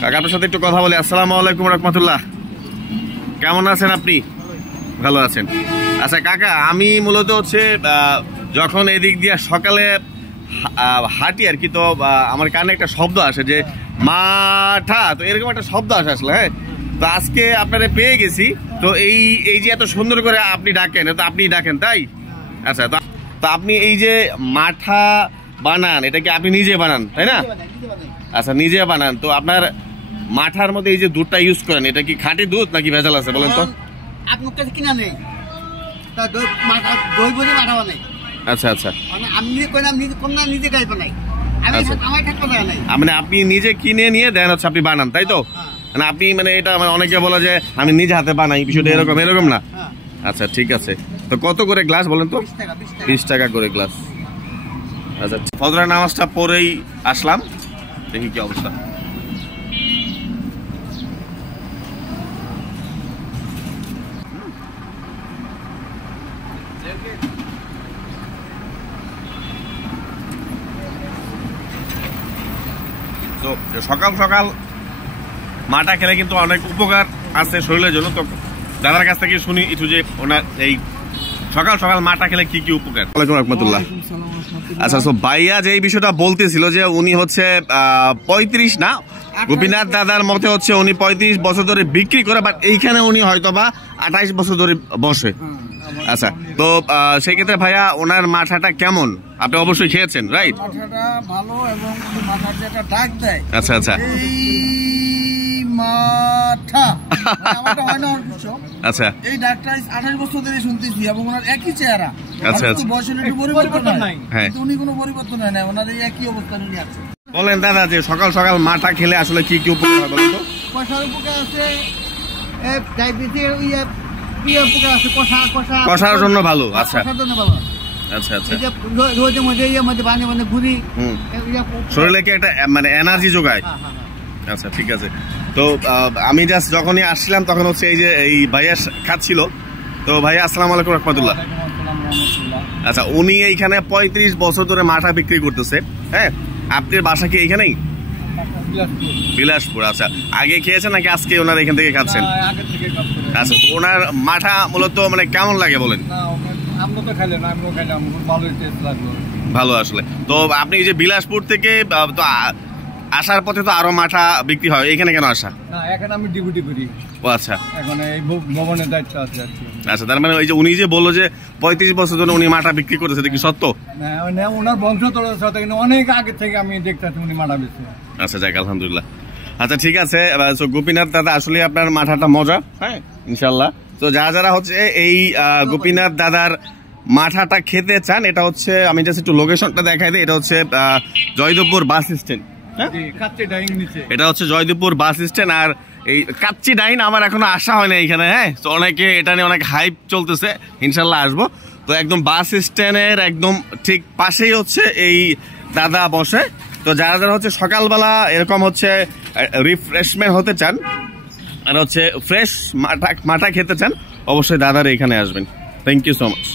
কাকা আপনার সাথে একটু কথা বলি। আসসালামু আলাইকুম রাহমাতুল্লাহ, কেমন আছেন আপনি? ভালো আছেন? আচ্ছা কাকা, আমি মূলত হচ্ছে যখন এদিক দিয়ে সকালে হাঁটি আর কি, তো আমার কানে একটা শব্দ আসে যে মাঠা, তো এরকম একটা শব্দ আসে আসলে। হ্যাঁ, তো আজকে আপনারা পেয়ে গেছি। তো এই যে এত সুন্দর করে আপনি ডাকেন, তো আপনি ডাকেন তাই? আচ্ছা, তো আপনি এই যে মাঠা বানান, এটা কি আপনি নিজে বানান তাই না? আচ্ছা, নিজে বানান। তো আপনার মাঠার মধ্যে এই যে দুধটা ইউজ করেন, এটা কি খাঁটি দুধ নাকি ভেজাল আছে বলেন তো? আপনার কাছে কিনা নেই, তা দই বলে মাঠা বানাই। আচ্ছা আচ্ছা, আমি নিজে গাই বানাই, মানে আপনি নিজে কিনে নিয়ে দেন হচ্ছে আপনি বানান তাই তো? মানে আপনি মানে এটা মানে অনেকে বলে যে আমি নিজে হাতে বানাই, বিষয়টা এরকম না? আচ্ছা ঠিক আছে। তো কত করে গ্লাস বলেন তো? 20 টাকা করে গ্লাস। আচ্ছা, ফজরের নামাজটা পরেই আসলাম, দেখি কি অবস্থা। তো সকাল সকাল মাটা খেলে কিন্তু অনেক উপকার আছে শরীরের জন্য। তো দাদার কাছ থেকে শুনি একটু যে ওনার এই সকাল সকাল মাটা খেলে কি কি উপকার। ওয়ালাইকুম রাহমাতুল্লাহ। আচ্ছা, তো ভাইয়া যে এই বিষয়টা বলতেছিল যে উনি হচ্ছে 35 না, গোপীনাথ দাদার মতে হচ্ছে উনি 35 বছর ধরে বিক্রি করে, বাট এইখানে উনি হয়তো বা 28 বছর ধরে বসে। আচ্ছা, তো সেই ক্ষেত্রে ভাইয়া ওনার মাঠাটা কেমন? আপনি অবশ্যই খেয়েছেন রাইট? মাঠাটা ভালো, এবং মাথার যেটা ডাক দেয়। আচ্ছা আচ্ছা, আচ্ছা, এই ডাকটা 28 বছর ধরে শুনতেছি, এবং ওনার একই চেহারা। আচ্ছা আচ্ছা, বয়সের একটু পরিবর্তন নাই, হ্যাঁ, উনি কোনো পরিবর্তন হয় না, ওনার এই একই অবস্থা উনি আছে। বলেন দাদা যে সকাল সকাল মাঠা খেলে আসলে কি কি উপকার হয় বলেন তো? কষার উপকার আছে, ডায়াবেটিসের উপকার আছে, কষার জন্য ভালো। আচ্ছা কষার জন্য ভালো। আচ্ছা আচ্ছা, রোজের মধ্যে বানে ঘুরি, শরীরে কি একটা মানে এনার্জি যোগায়। আচ্ছা ঠিক আছে। তো আমি জাস্ট যখনই আসছিলাম তখন হচ্ছে এই যে এই ভাইয়া খাচ্ছিল। তো ভাইয়া আসসালামু আলাইকুম রাহমাতুল্লাহ। আচ্ছা, উনি এইখানে 35 বছর ধরে মাঠা বিক্রি করতেছে। হ্যাঁ, আপনার বাসা কি এইখানেই? বিলাসপুর। আচ্ছা, আগে খেয়েছেন নাকি আজকে ওনার এখান থেকে খাচ্ছেন? আচ্ছা, তো ওনার মাঠা মূলত মানে কেমন লাগে বলেন? ভালো আসলে। তো আপনি এই যে বিলাসপুর থেকে তো আসার পথে তো আরো মাঠা বিক্রি হয়, এখানে কেন আসা? না, এখানে আমি ডিউটি করি। ও আচ্ছা, এখন এই ভবনের দায়িত্ব আছে। আচ্ছা, তার মানে ওই যে উনি যে বললো যে 35 বছর ধরে উনি মাঠা বিক্রি করেছে, এটা কি সত্য? না, ওনার বংশধর সাথে কিন্তু অনেক আগে থেকে আমি দেখতেছি উনি মাঠা বেচে। আচ্ছা যাক, আলহামদুলিল্লাহ। আচ্ছা ঠিক আছে, গোপীনাথ দাদা আসলে আপনার মাঠাটা মজা, হ্যাঁ ইনশাল্লাহ। তো যারা হচ্ছে এই গোপীনাথ দাদার মাঠাটা খেতে চান, এটা হচ্ছে আমি জাস্ট একটু লোকেশনটা দেখাই দিই। এটা হচ্ছে জয়দেবপুর বাস স্ট্যান্ড। এটা হচ্ছে জয়দেবপুর বাস স্ট্যান্ড। আর এই কাচ্চি ডাইন আমার এখনো আসা হয় না এইখানে। হ্যাঁ, তো অনেকে এটা নিয়ে অনেক হাইপ চলতেছে, ইনশাল্লাহ আসবো। তো একদম বাস স্ট্যান্ডের একদম ঠিক পাশেই হচ্ছে এই দাদা বসে। তো যারা হচ্ছে সকালবেলা এরকম হচ্ছে রিফ্রেশমেন্ট হতে চান আর হচ্ছে ফ্রেশ মাঠা খেতে চান, অবশ্যই দাদার এখানে আসবেন। Thank you so much.